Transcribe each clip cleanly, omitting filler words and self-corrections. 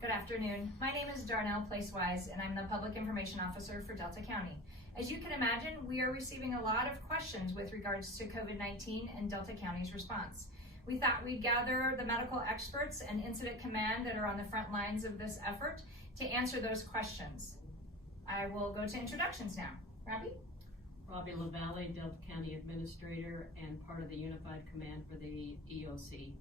Good afternoon. My name is Darnell Placewise, and I'm the Public Information Officer for Delta County. As you can imagine, we are receiving a lot of questions with regards to COVID-19 and Delta County's response. We thought we'd gather the medical experts and incident command that are on the front lines of this effort to answer those questions. I will go to introductions now. Robbie LaValle, Delta County Administrator and part of the Unified Command for the EOC.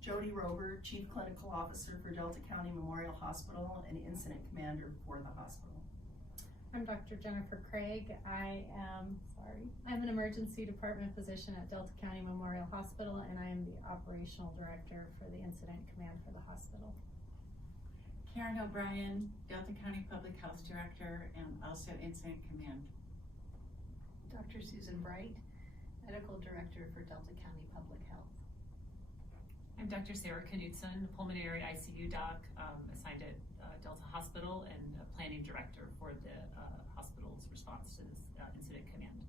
Jody Rober, Chief Clinical Officer for Delta County Memorial Hospital and Incident Commander for the hospital. I'm Dr. Jennifer Craig. I'm an emergency department physician at Delta County Memorial Hospital, and I am the operational director for the incident command for the hospital. Karen O'Brien, Delta County Public Health Director and also incident command. Dr. Susan Wright, Medical Director for Delta County Public Health. I'm Dr. Sarah Knudsen, pulmonary ICU doc assigned at Delta Hospital and planning director for the hospital's response to this incident command.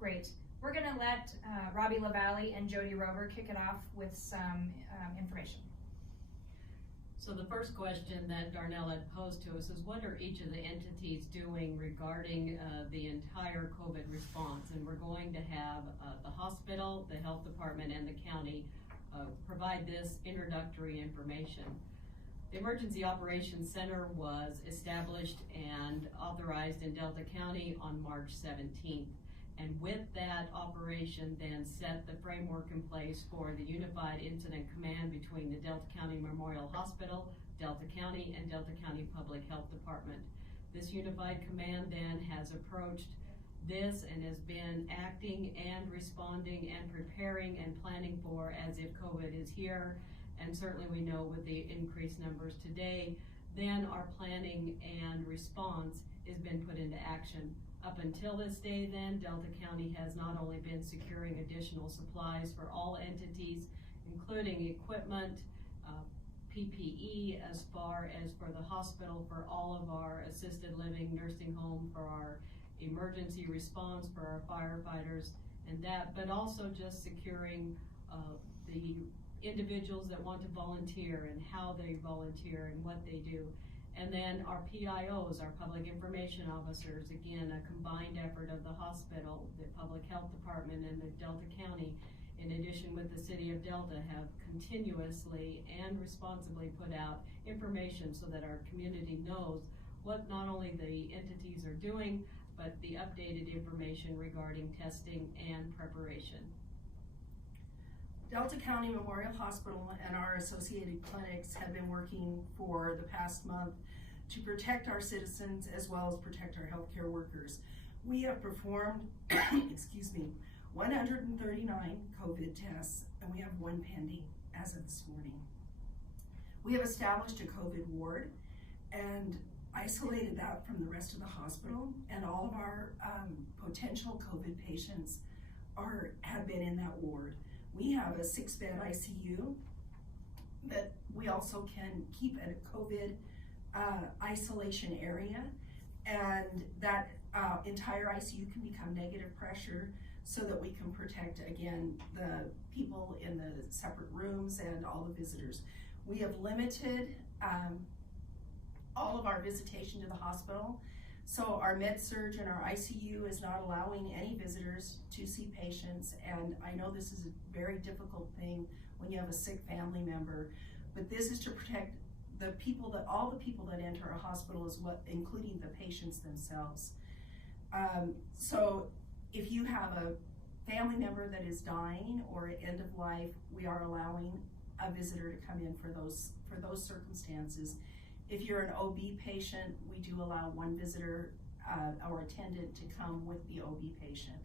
Great. We're going to let Robbie LaValle and Jody Rober kick it off with some information. So the first question that Darnell had posed to us is, what are each of the entities doing regarding the entire COVID response? And we're going to have the hospital, the health department, and the county provide this introductory information. The Emergency Operations Center was established and authorized in Delta County on March 17th. And with that operation then set the framework in place for the Unified Incident Command between the Delta County Memorial Hospital, Delta County, and Delta County Public Health Department. This Unified Command then has approached this and has been acting and responding and preparing and planning for as if COVID is here. And certainly we know with the increased numbers today, then our planning and response has been put into action. Up until this day then, Delta County has not only been securing additional supplies for all entities, including equipment, PPE as far as for the hospital, for all of our assisted living, nursing home, for our emergency response, for our firefighters, and that, but also just securing the individuals that want to volunteer and how they volunteer and what they do. And then our PIOs, our public information officers, again, a combined effort of the hospital, the public health department, and the Delta County, in addition with the city of Delta, have continuously and responsibly put out information so that our community knows what not only the entities are doing, but the updated information regarding testing and preparation. Delta County Memorial Hospital and our associated clinics have been working for the past month to protect our citizens as well as protect our healthcare workers. We have performed, 139 COVID tests, and we have one pending as of this morning. We have established a COVID ward and isolated that from the rest of the hospital, and all of our potential COVID patients have been in that ward. We have a 6-bed ICU that we also can keep at a COVID isolation area, and that entire ICU can become negative pressure so that we can protect, again, the people in the separate rooms and all the visitors. We have limited all of our visitation to the hospital. So our med surg and our ICU is not allowing any visitors to see patients, and I know this is a very difficult thing when you have a sick family member, but this is to protect the people all the people that enter a hospital, including the patients themselves. So if you have a family member that is dying or at end of life, we are allowing a visitor to come in for those circumstances. If you're an OB patient, we do allow one visitor or attendant to come with the OB patient.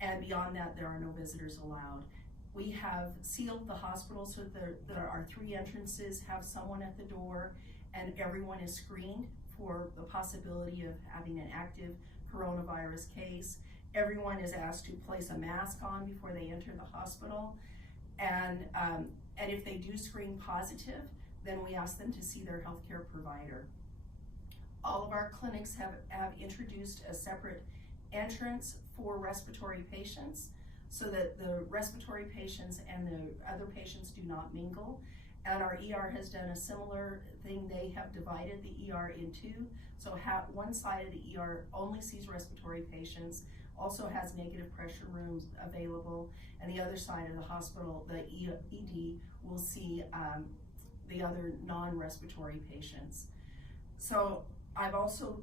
And beyond that, there are no visitors allowed. We have sealed the hospital so that our 3 entrances have someone at the door, and everyone is screened for the possibility of having an active coronavirus case. Everyone is asked to place a mask on before they enter the hospital. And if they do screen positive, then we ask them to see their healthcare provider. All of our clinics have introduced a separate entrance for respiratory patients so that the respiratory patients and the other patients do not mingle. And our ER has done a similar thing. They have divided the ER in two. So one side of the ER only sees respiratory patients, also has negative pressure rooms available, and the other side of the hospital, the ED, will see the other non-respiratory patients. So I've also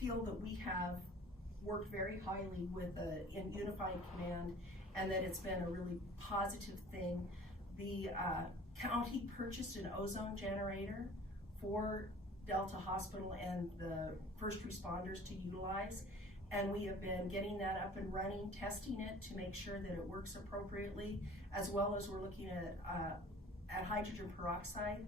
feel that we have worked very highly with in Unified Command, and that it's been a really positive thing. The county purchased an ozone generator for Delta Hospital and the first responders to utilize, and we have been getting that up and running, testing it to make sure that it works appropriately, as well as we're looking at hydrogen peroxide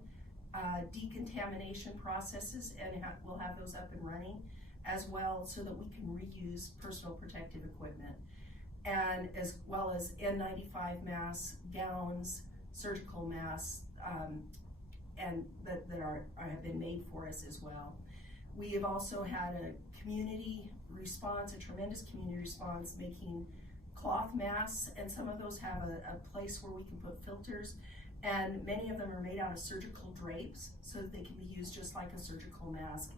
decontamination processes, and we'll have those up and running as well, so that we can reuse personal protective equipment, and as well as N95 masks, gowns, surgical masks, and that have been made for us as well. We have also had a community response, a tremendous community response, making cloth masks, and some of those have a place where we can put filters, and many of them are made out of surgical drapes so that they can be used just like a surgical mask.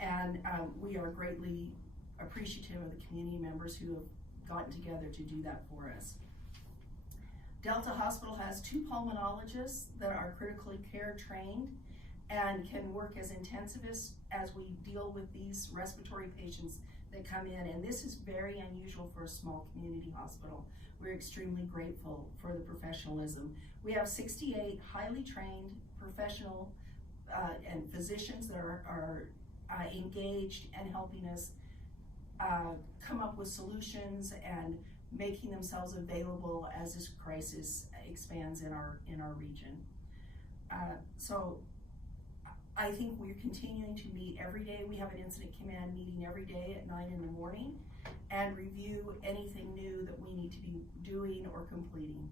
And we are greatly appreciative of the community members who have gotten together to do that for us. Delta Hospital has 2 pulmonologists that are critically care trained and can work as intensivists as we deal with these respiratory patients that come in, and this is very unusual for a small community hospital. We're extremely grateful for the professionalism. We have 68 highly trained professional and physicians that are engaged and helping us come up with solutions and making themselves available as this crisis expands in our region. So I think we're continuing to meet every day. We have an incident command meeting every day at 9 in the morning and review anything new that we need to be doing or completing.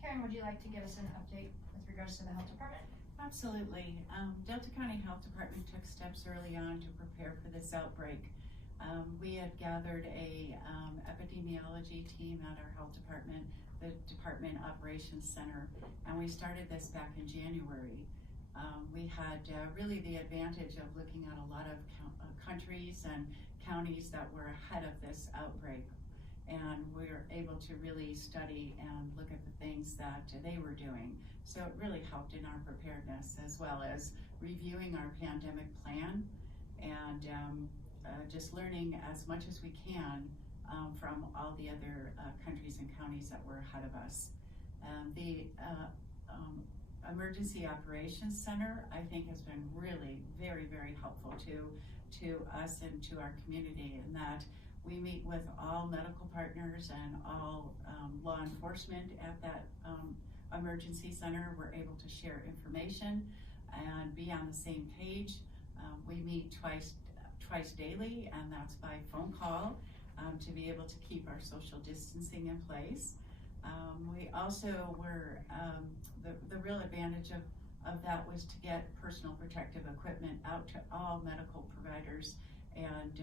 Karen, would you like to give us an update with regards to the health department? Absolutely. Delta County Health Department took steps early on to prepare for this outbreak. We had gathered a epidemiology team at our health department, the Department Operations Center, and we started this back in January. We had really the advantage of looking at a lot of countries and counties that were ahead of this outbreak, and we were able to really study and look at the things that they were doing. So it really helped in our preparedness, as well as reviewing our pandemic plan and just learning as much as we can from all the other countries and counties that were ahead of us. The Emergency Operations Center, I think, has been really very, very helpful to us and to our community, in that we meet with all medical partners and all law enforcement at that emergency center. We're able to share information and be on the same page. We meet twice daily, and that's by phone call to be able to keep our social distancing in place. We also were, the real advantage of that was to get personal protective equipment out to all medical providers and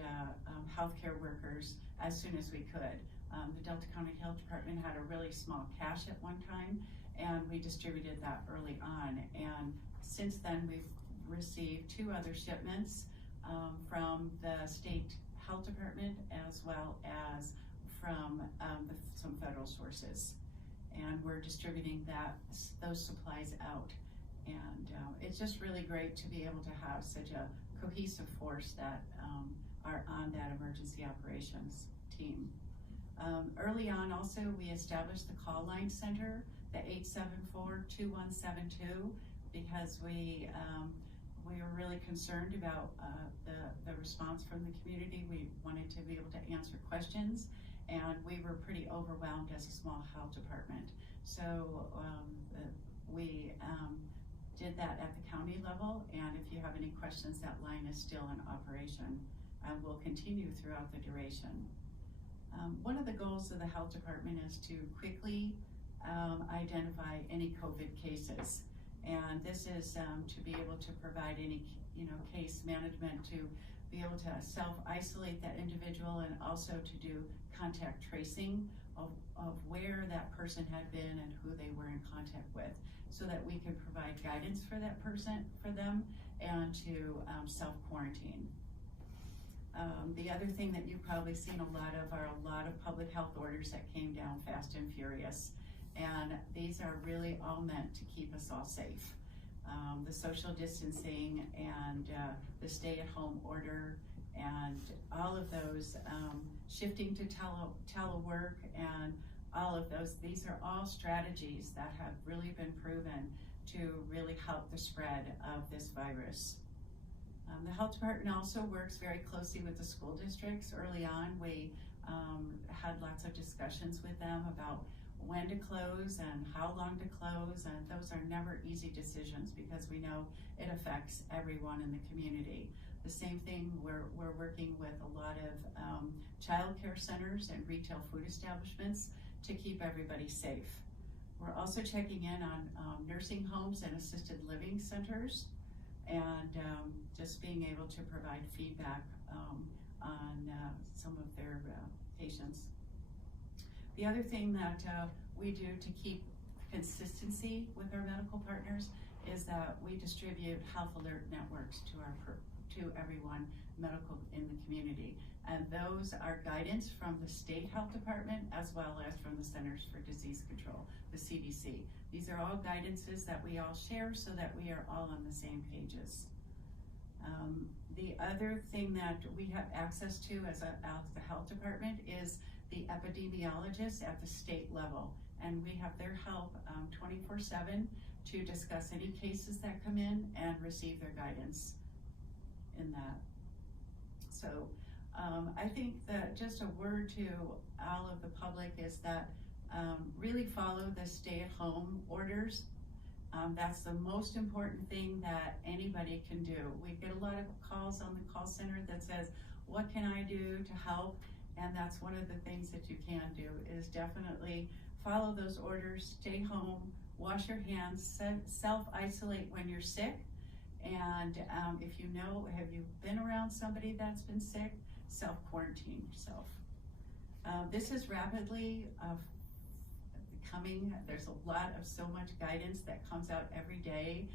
healthcare workers as soon as we could. The Delta County Health Department had a really small cache at one time, and we distributed that early on. And since then, we've received 2 other shipments from the state health department, as well as from some federal sources. And we're distributing those supplies out. And it's just really great to be able to have such a cohesive force that are on that emergency operations team. Early on also, we established the call line center, the 874-2172, because we were really concerned about the response from the community. We wanted to be able to answer questions, and we were pretty overwhelmed as a small health department. So we did that at the county level, and if you have any questions, that line is still in operation and will continue throughout the duration. One of the goals of the health department is to quickly identify any COVID cases. And this is to be able to provide any case management, to be able to self-isolate that individual and also to do contact tracing of where that person had been and who they were in contact with, so that we can provide guidance for that person, for them, and to self-quarantine. The other thing that you've probably seen a lot of are a lot of public health orders that came down fast and furious. And these are really all meant to keep us all safe. The social distancing and the stay-at-home order and all of those, shifting to telework and all of those, these are all strategies that have really been proven to really help the spread of this virus. The health department also works very closely with the school districts. Early on, we had lots of discussions with them about when to close and how long to close, and those are never easy decisions because we know it affects everyone in the community. The same thing, we're working with a lot of child care centers and retail food establishments to keep everybody safe. We're also checking in on nursing homes and assisted living centers, and just being able to provide feedback on some of their patients. The other thing that we do to keep consistency with our medical partners is that we distribute health alert networks to everyone medical in the community. And those are guidance from the state health department as well as from the Centers for Disease Control, the CDC. These are all guidances that we all share so that we are all on the same pages. The other thing that we have access to as the health department is the epidemiologists at the state level. And we have their help 24/7 to discuss any cases that come in and receive their guidance in that. So I think that just a word to all of the public is that really follow the stay-at-home orders. That's the most important thing that anybody can do. We get a lot of calls on the call center that says, what can I do to help? And that's one of the things that you can do, is definitely follow those orders, stay home, wash your hands, self-isolate when you're sick. And if you know, have you been around somebody that's been sick, self-quarantine yourself. This is rapidly coming. There's a lot of so much guidance that comes out every day.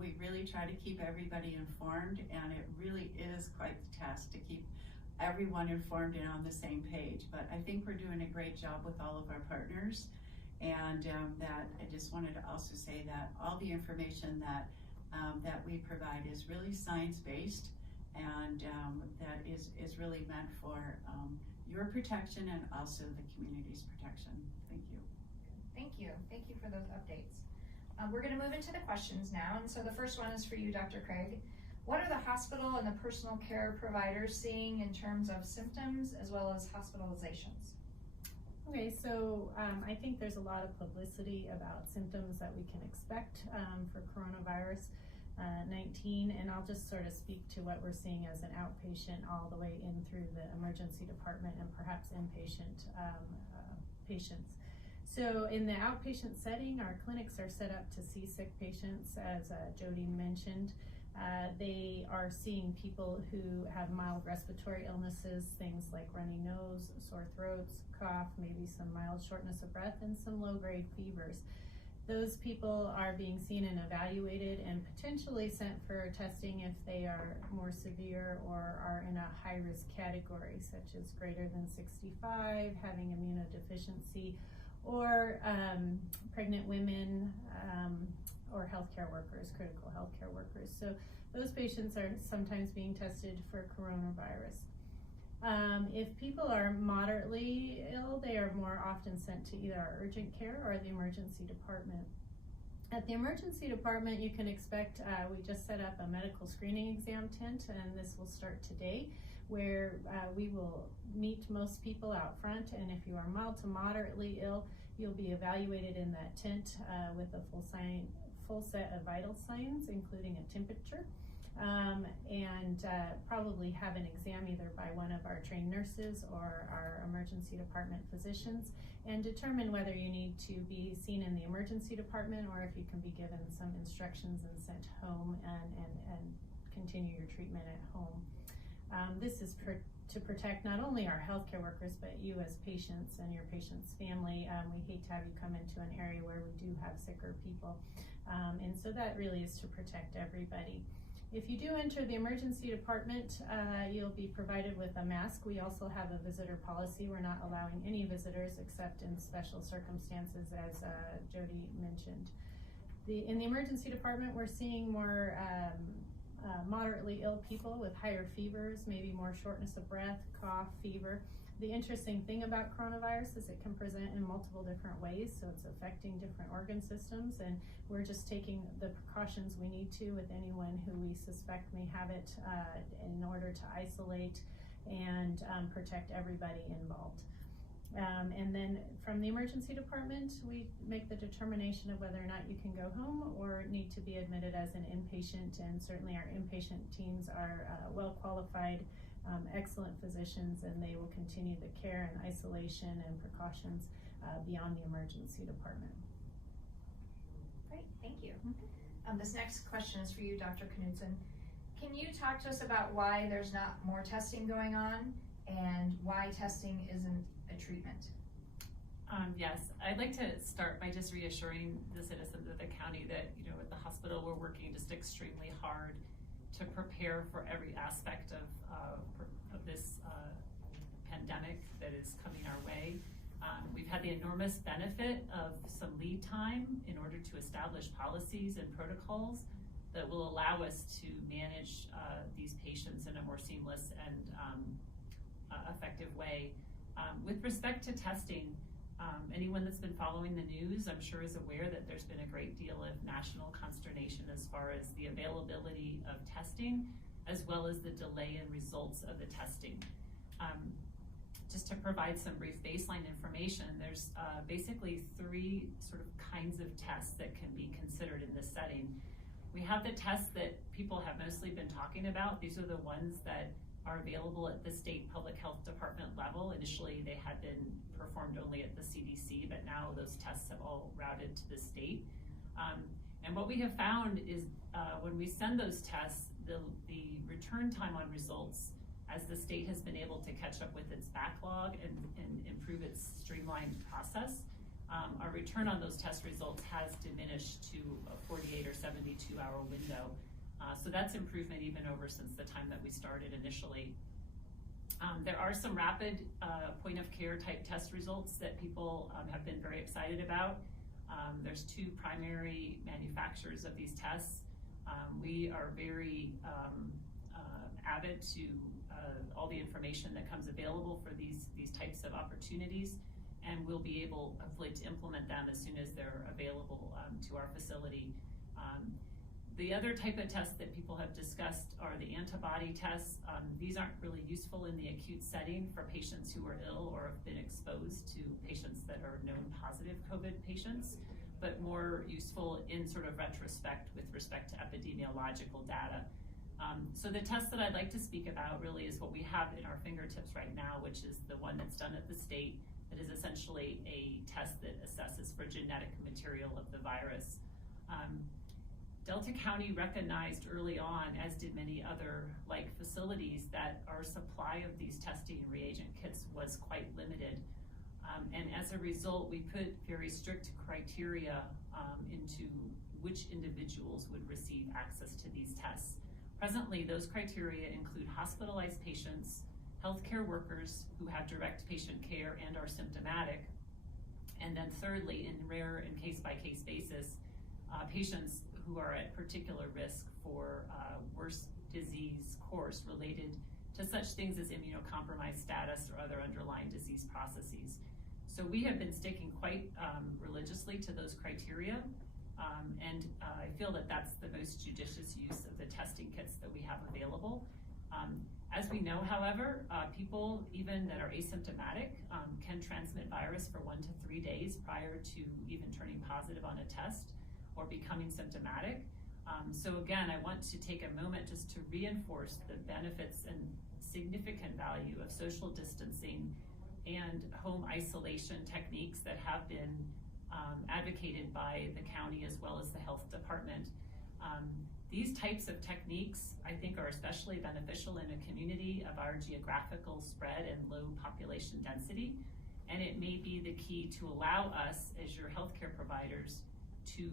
We really try to keep everybody informed, and it really is quite the task to keep everyone informed and on the same page. But I think we're doing a great job with all of our partners, and that I just wanted to also say that all the information that that we provide is really science-based, and that is really meant for your protection and also the community's protection. Thank you. Thank you. Thank you for those updates. We're going to move into the questions now, and so the first one is for you, Dr. Craig. What are the hospital and the personal care providers seeing in terms of symptoms as well as hospitalizations? Okay, so I think there's a lot of publicity about symptoms that we can expect for coronavirus 19, and I'll just sort of speak to what we're seeing as an outpatient all the way in through the emergency department and perhaps inpatient patients. So in the outpatient setting, our clinics are set up to see sick patients, as Jody mentioned. They are seeing people who have mild respiratory illnesses, things like runny nose, sore throats, cough, maybe some mild shortness of breath, and some low-grade fevers. Those people are being seen and evaluated and potentially sent for testing if they are more severe or are in a high-risk category, such as greater than 65, having immunodeficiency, or pregnant women, or healthcare workers, critical healthcare workers. So those patients are sometimes being tested for coronavirus. If people are moderately ill, they are more often sent to either our urgent care or the emergency department. At the emergency department, you can expect, we just set up a medical screening exam tent, and this will start today, where we will meet most people out front, and if you are mild to moderately ill, you'll be evaluated in that tent with a full set of vital signs, including a temperature, and probably have an exam either by one of our trained nurses or our emergency department physicians, and determine whether you need to be seen in the emergency department or if you can be given some instructions and sent home and continue your treatment at home. This is to protect not only our healthcare workers, but you as patients and your patient's family. We hate to have you come into an area where we do have sicker people. And so that really is to protect everybody. If you do enter the emergency department, you'll be provided with a mask. We also have a visitor policy. We're not allowing any visitors except in special circumstances, as Jody mentioned. In the emergency department, we're seeing more moderately ill people with higher fevers, maybe more shortness of breath, cough, fever. The interesting thing about coronavirus is it can present in multiple different ways, so it's affecting different organ systems, and we're just taking the precautions we need to with anyone who we suspect may have it in order to isolate and protect everybody involved. And then from the emergency department, we make the determination of whether or not you can go home or need to be admitted as an inpatient, and certainly our inpatient teams are well qualified, excellent physicians, and they will continue the care and isolation and precautions beyond the emergency department. Great, thank you. This next question is for you, Dr. Knudsen. Can you talk to us about why there's not more testing going on and why testing isn't a treatment? Yes, I'd like to start by just reassuring the citizens of the county that, at the hospital, we're working just extremely hard to prepare for every aspect of this pandemic that is coming our way. We've had the enormous benefit of some lead time in order to establish policies and protocols that will allow us to manage these patients in a more seamless and effective way. With respect to testing, anyone that's been following the news, I'm sure, is aware that there's been a great deal of national consternation as far as the availability of testing, as well as the delay in results of the testing. Just to provide some brief baseline information, there's basically three sort of kinds of tests that can be considered in this setting. We have the tests that people have mostly been talking about. These are the ones that are available at the state public health department level. Initially, they had been performed only at the CDC, but now those tests have all routed to the state. And what we have found is when we send those tests, the return time on results, as the state has been able to catch up with its backlog and improve its streamlined process, our return on those test results has diminished to a 48 or 72-hour window. So that's improvement even over since the time that we started initially. There are some rapid point of care type test results that people have been very excited about. There's two primary manufacturers of these tests. We are very avid to all the information that comes available for these types of opportunities, and we'll be able hopefully to implement them as soon as they're available to our facility. The other type of tests that people have discussed are the antibody tests. These aren't really useful in the acute setting for patients who are ill or have been exposed to patients that are known positive COVID patients, but more useful in sort of retrospect with respect to epidemiological data. So the test that I'd like to speak about really is what we have in our fingertips right now, which is the one that's done at the state, that is essentially a test that assesses for genetic material of the virus. Delta County recognized early on, as did many other like facilities, that our supply of these testing reagent kits was quite limited. And as a result, we put very strict criteria into which individuals would receive access to these tests. Presently, those criteria include hospitalized patients, healthcare workers who have direct patient care and are symptomatic, and then thirdly, in rare and case-by-case basis, patients who are at particular risk for worse disease course related to such things as immunocompromised status or other underlying disease processes. So we have been sticking quite religiously to those criteria, and I feel that that's the most judicious use of the testing kits that we have available. As we know, however, people even that are asymptomatic can transmit virus for 1 to 3 days prior to even turning positive on a test or becoming symptomatic. So again, I want to take a moment just to reinforce the benefits and significant value of social distancing and home isolation techniques that have been advocated by the county as well as the health department. These types of techniques, I think, are especially beneficial in a community of our geographical spread and low population density. And it may be the key to allow us, as your healthcare providers, to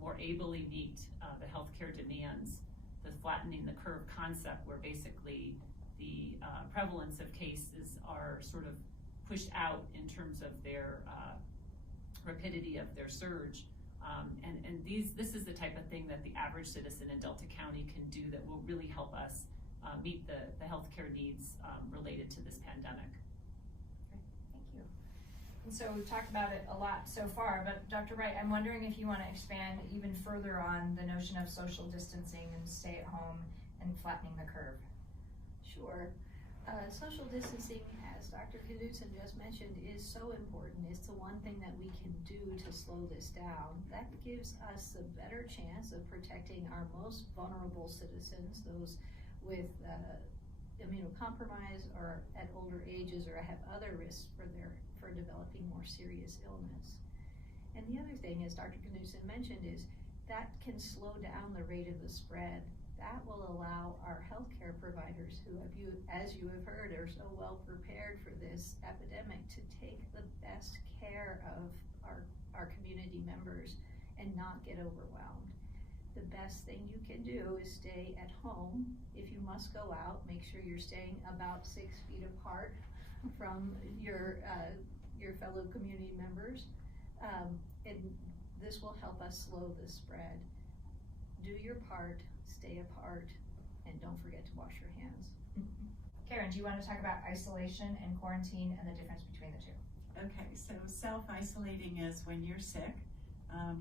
more ably meet the healthcare demands, the flattening the curve concept, where basically the prevalence of cases are sort of pushed out in terms of their rapidity of their surge. This is the type of thing that the average citizen in Delta County can do that will really help us meet the healthcare needs related to this pandemic. Okay, thank you. And so we've talked about it a lot so far, but Dr. Wright, I'm wondering if you want to expand even further on the notion of social distancing and stay at home and flattening the curve. Sure. Social distancing, as Dr. Knudsen just mentioned, is so important. It's the one thing that we can do to slow this down. That gives us a better chance of protecting our most vulnerable citizens, those with immunocompromised or at older ages or have other risks for developing more serious illness. And the other thing, as Dr. Knudsen mentioned, is that can slow down the rate of the spread. That will allow our healthcare providers, who as you have heard, are so well prepared for this epidemic, to take the best care of our community members and not get overwhelmed. The best thing you can do is stay at home. If you must go out, make sure you're staying about 6 feet apart from your fellow community members. And this will help us slow the spread. Do your part, stay apart, and don't forget to wash your hands. Karen, do you want to talk about isolation and quarantine and the difference between the two? Okay, so self-isolating is when you're sick,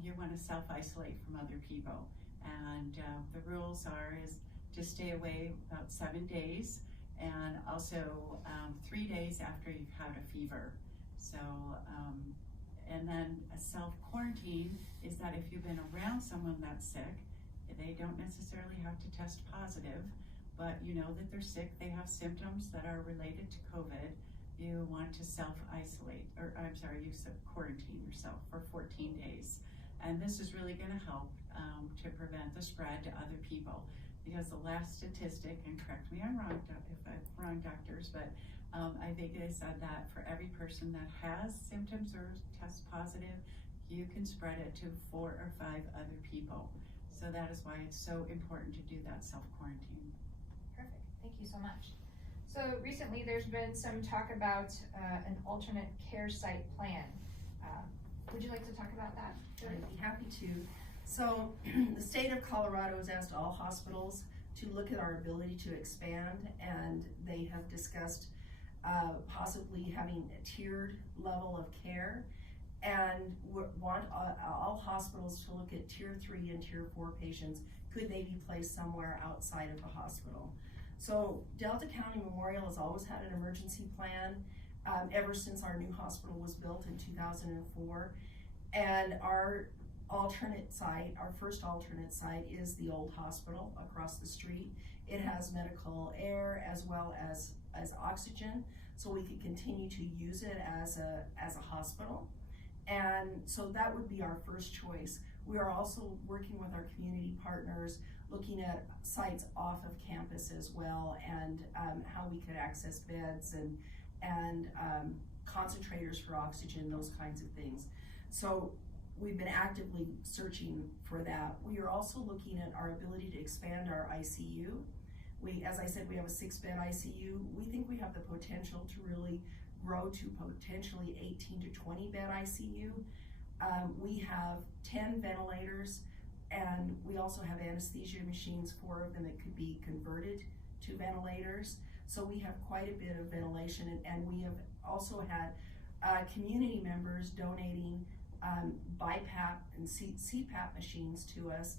you want to self-isolate from other people. And the rules is to stay away about 7 days, and also 3 days after you've had a fever. So, and then a self-quarantine is that if you've been around someone that's sick, they don't necessarily have to test positive, but you know that they're sick, they have symptoms that are related to COVID, you want to self-isolate, or I'm sorry, you quarantine yourself for 14 days. And this is really going to help to prevent the spread to other people. Because the last statistic, and correct me if I'm wrong, doctors, but I think they said that for every person that has symptoms or tests positive, you can spread it to 4 or 5 other people. So that is why it's so important to do that self-quarantine. Perfect, thank you so much. So recently there's been some talk about an alternate care site plan. Would you like to talk about that? I'd be happy to. So the state of Colorado has asked all hospitals to look at our ability to expand, and they have discussed possibly having a tiered level of care, and want all hospitals to look at tier 3 and tier 4 patients. Could they be placed somewhere outside of the hospital? So Delta County Memorial has always had an emergency plan ever since our new hospital was built in 2004. And our alternate site, our first alternate site, is the old hospital across the street. It has medical air as well as oxygen, so we could continue to use it as a hospital. And so that would be our first choice. We are also working with our community partners, looking at sites off of campus as well, and how we could access beds and concentrators for oxygen, those kinds of things. So we've been actively searching for that. We are also looking at our ability to expand our ICU. As I said, we have a 6-bed ICU. We think we have the potential to really grow to potentially 18 to 20 bed ICU. We have 10 ventilators, and we also have anesthesia machines, 4 of them that could be converted to ventilators. So we have quite a bit of ventilation, and we have also had community members donating BiPAP and CPAP machines to us,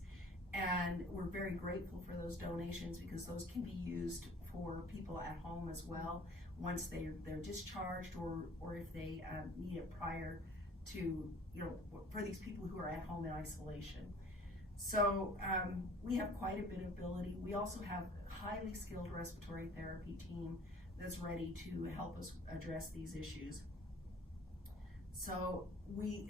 and we're very grateful for those donations, because those can be used for people at home as well once they're discharged, or if they need it prior to, for these people who are at home in isolation. So we have quite a bit of ability. We also have a highly skilled respiratory therapy team that's ready to help us address these issues. So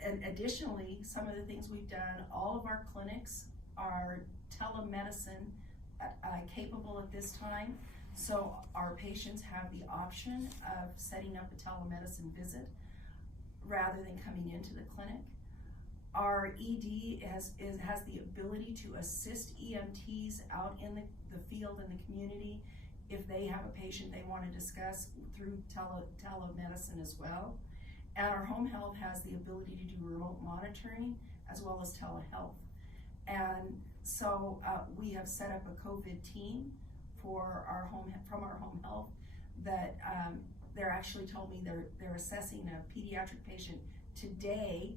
and additionally, some of the things we've done, all of our clinics are telemedicine capable at this time. So our patients have the option of setting up a telemedicine visit rather than coming into the clinic. Our ED has the ability to assist EMTs out in the field in the community if they have a patient they want to discuss through telemedicine as well. And our home health has the ability to do remote monitoring as well as telehealth. And so we have set up a COVID team from our home health that they're actually told me they're assessing a pediatric patient today,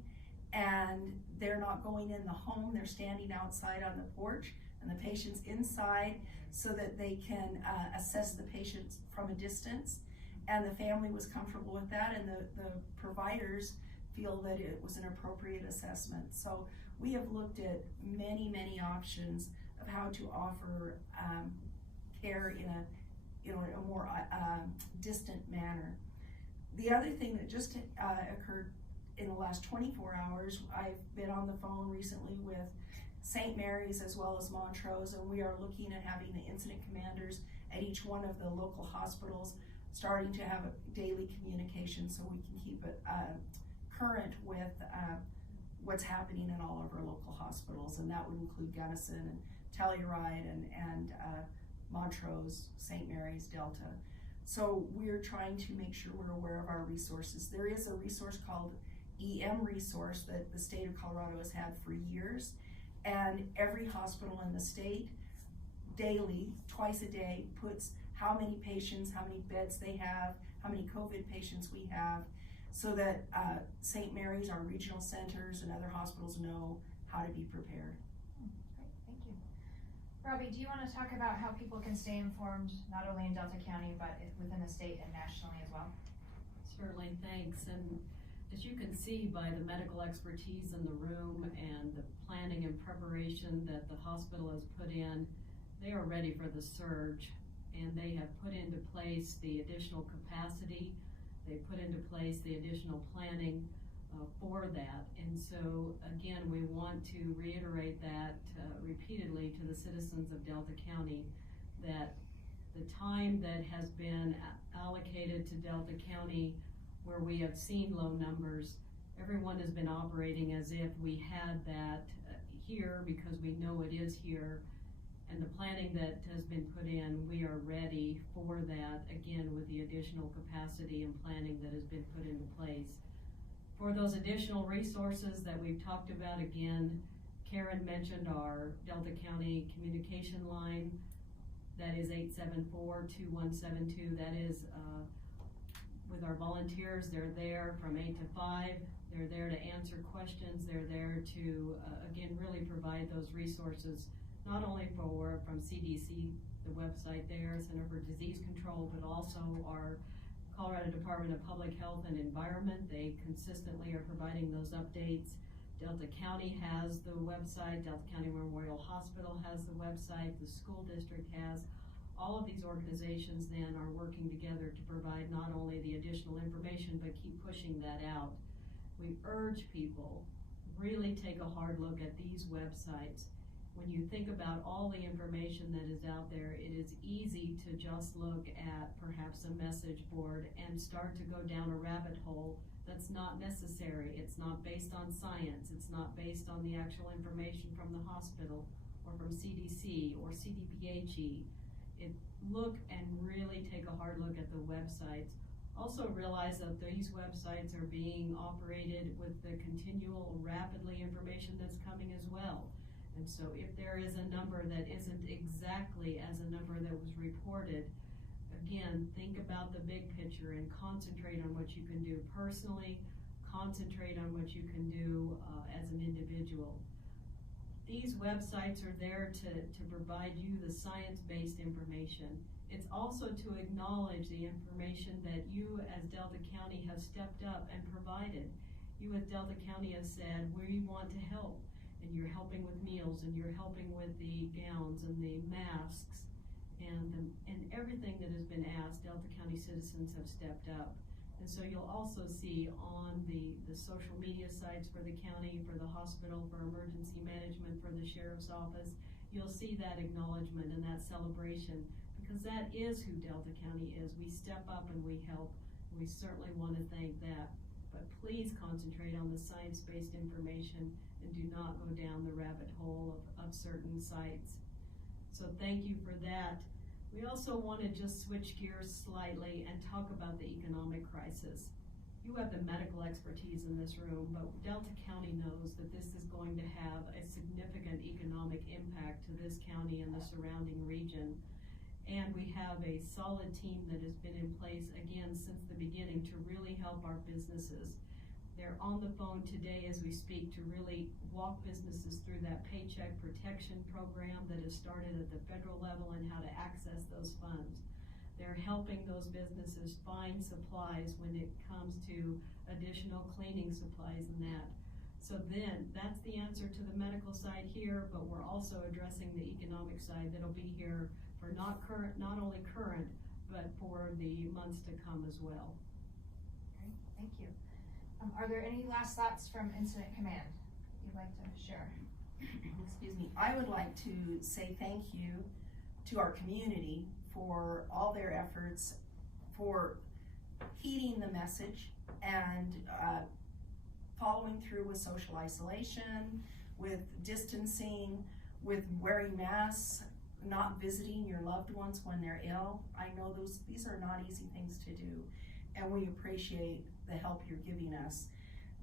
and they're not going in the home, they're standing outside on the porch and the patient's inside so that they can assess the patient from a distance. And the family was comfortable with that, and the providers feel that it was an appropriate assessment. So we have looked at many, many options of how to offer care in a more distant manner. The other thing that just occurred in the last 24 hours, I've been on the phone recently with St. Mary's as well as Montrose, and we are looking at having the incident commanders at each one of the local hospitals starting to have a daily communication so we can keep it current with what's happening in all of our local hospitals, and that would include Gunnison and Telluride and Montrose, St. Mary's, Delta. So we're trying to make sure we're aware of our resources. There is a resource called EM Resource that the state of Colorado has had for years, and every hospital in the state daily, twice a day, puts how many patients, how many beds they have, how many COVID patients we have, so that St. Mary's, our regional centers, and other hospitals know how to be prepared. Great, thank you. Robbie, do you want to talk about how people can stay informed, not only in Delta County, but within the state and nationally as well? Certainly, thanks. And as you can see by the medical expertise in the room and the planning and preparation that the hospital has put in, they are ready for the surge, and they have put into place the additional capacity. They put into place the additional planning for that. And so again, we want to reiterate that repeatedly to the citizens of Delta County, that the time that has been allocated to Delta County where we have seen low numbers, everyone has been operating as if we had that here because we know it is here. And the planning that has been put in, we are ready for that, again, with the additional capacity and planning that has been put into place. For those additional resources that we've talked about, again, Karen mentioned our Delta County communication line. That is 874-2172. That is with our volunteers. They're there from 8 to 5. They're there to answer questions. They're there to, again, really provide those resources, not only from CDC, the website there, Center for Disease Control, but also our Colorado Department of Public Health and Environment. They consistently are providing those updates. Delta County has the website, Delta County Memorial Hospital has the website, the school district has. All of these organizations then are working together to provide not only the additional information, but keep pushing that out. We urge people, really take a hard look at these websites. When you think about all the information that is out there, it is easy to just look at perhaps a message board and start to go down a rabbit hole that's not necessary. It's not based on science. It's not based on the actual information from the hospital or from CDC or CDPHE. Look and really take a hard look at the websites. Also realize that these websites are being operated with the continual rapidly information that's coming as well. And so if there is a number that isn't exactly as a number that was reported, again, think about the big picture and concentrate on what you can do personally, concentrate on what you can do as an individual. These websites are there to provide you the science-based information. It's also to acknowledge the information that you as Delta County have stepped up and provided. You as Delta County have said, we want to help. And you're helping with meals, and you're helping with the gowns and the masks, and everything that has been asked. Delta County citizens have stepped up. And so you'll also see on the social media sites for the county, for the hospital, for emergency management, for the sheriff's office, you'll see that acknowledgement and that celebration, because that is who Delta County is. We step up and we help. We certainly want to thank that. But please concentrate on the science-based information and do not go down the rabbit hole of certain sites. So thank you for that. We also want to just switch gears slightly and talk about the economic crisis. You have the medical expertise in this room, but Delta County knows that this is going to have a significant economic impact to this county and the surrounding region. And we have a solid team that has been in place, again, since the beginning to really help our businesses. They're on the phone today as we speak to really walk businesses through that paycheck protection program that has started at the federal level and how to access those funds. They're helping those businesses find supplies when it comes to additional cleaning supplies and that. So then, that's the answer to the medical side here, but we're also addressing the economic side that'll be here for not only current, but for the months to come as well. Okay, thank you. Are there any last thoughts from Incident Command you'd like to share? Excuse me. I would like to say thank you to our community for all their efforts, for heeding the message and following through with social isolation, with distancing, with wearing masks, not visiting your loved ones when they're ill. I know these are not easy things to do, and we appreciate the help you're giving us.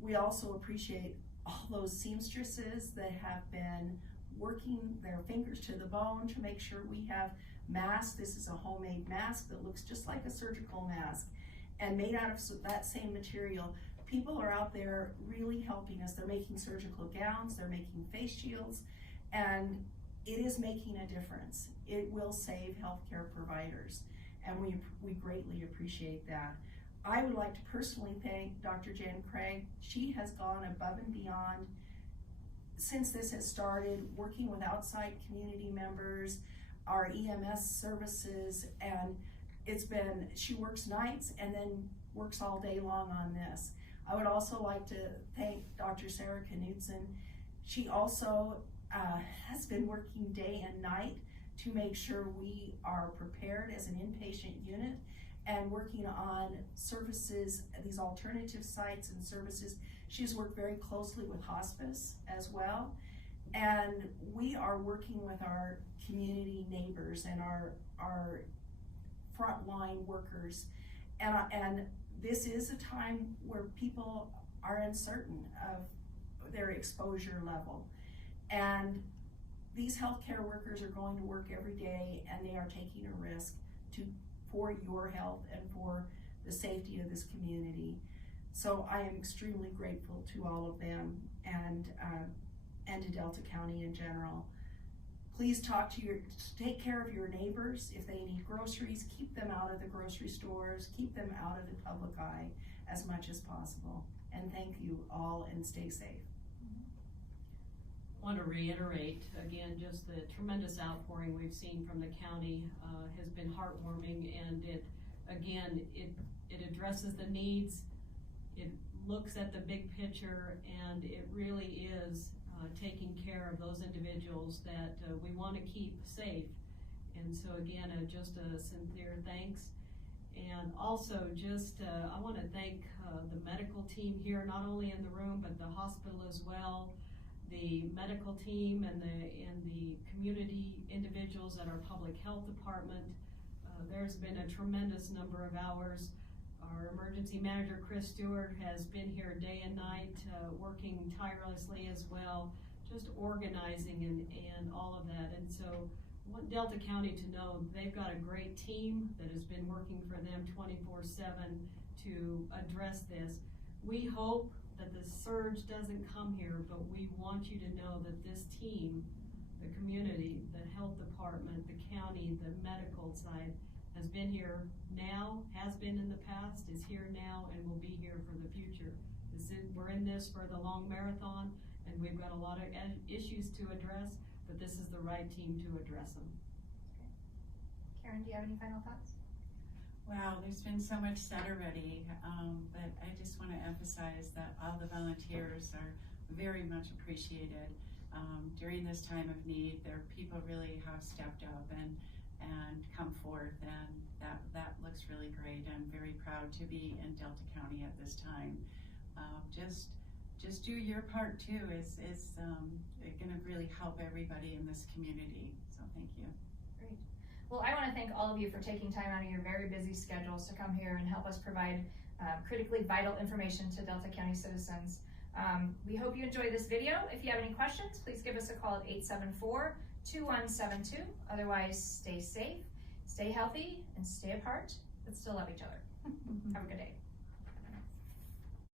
We also appreciate all those seamstresses that have been working their fingers to the bone to make sure we have masks. This is a homemade mask that looks just like a surgical mask and made out of that same material. People are out there really helping us. They're making surgical gowns, they're making face shields, and it is making a difference. It will save healthcare providers, and we greatly appreciate that. I would like to personally thank Dr. Jen Craig. She has gone above and beyond since this has started, working with outside community members, our EMS services, and she works nights and then works all day long on this. I would also like to thank Dr. Sarah Knudsen. She also has been working day and night to make sure we are prepared as an inpatient unit and working on services, these alternative sites and services. She's worked very closely with hospice as well. And we are working with our community neighbors and our frontline workers. And this is a time where people are uncertain of their exposure level. And these healthcare workers are going to work every day, and they are taking a risk for your health and for the safety of this community. So I am extremely grateful to all of them and to Delta County in general. Please take care of your neighbors. If they need groceries, keep them out of the grocery stores, keep them out of the public eye as much as possible. And thank you all, and stay safe. I want to reiterate again just the tremendous outpouring we've seen from the county has been heartwarming, and it addresses the needs, it looks at the big picture, and it really is taking care of those individuals that we want to keep safe. And so again, just a sincere thanks. And also just I want to thank the medical team here, not only in the room but the hospital as well, the medical team and the community individuals at our public health department. There's been a tremendous number of hours. Our emergency manager, Chris Stewart, has been here day and night, working tirelessly as well, just organizing and all of that. And so I want Delta County to know they've got a great team that has been working for them 24/7 to address this. We hope that the surge doesn't come here, but we want you to know that this team, the community, the health department, the county, the medical side, has been here now, has been in the past, is here now, and will be here for the future. We're in this for the long marathon, and we've got a lot of issues to address, but this is the right team to address them. Karen, do you have any final thoughts? Wow, there's been so much said already, but I just want to emphasize that all the volunteers are very much appreciated. During this time of need, people really have stepped up and come forth, and that looks really great. I'm very proud to be in Delta County at this time. Just do your part too. Is going to really help everybody in this community. So thank you. Great. Well, I want to thank all of you for taking time out of your very busy schedules to come here and help us provide critically vital information to Delta County citizens. We hope you enjoy this video. If you have any questions, please give us a call at 874-2172. Otherwise, stay safe, stay healthy, and stay apart, but still love each other. Have a good day.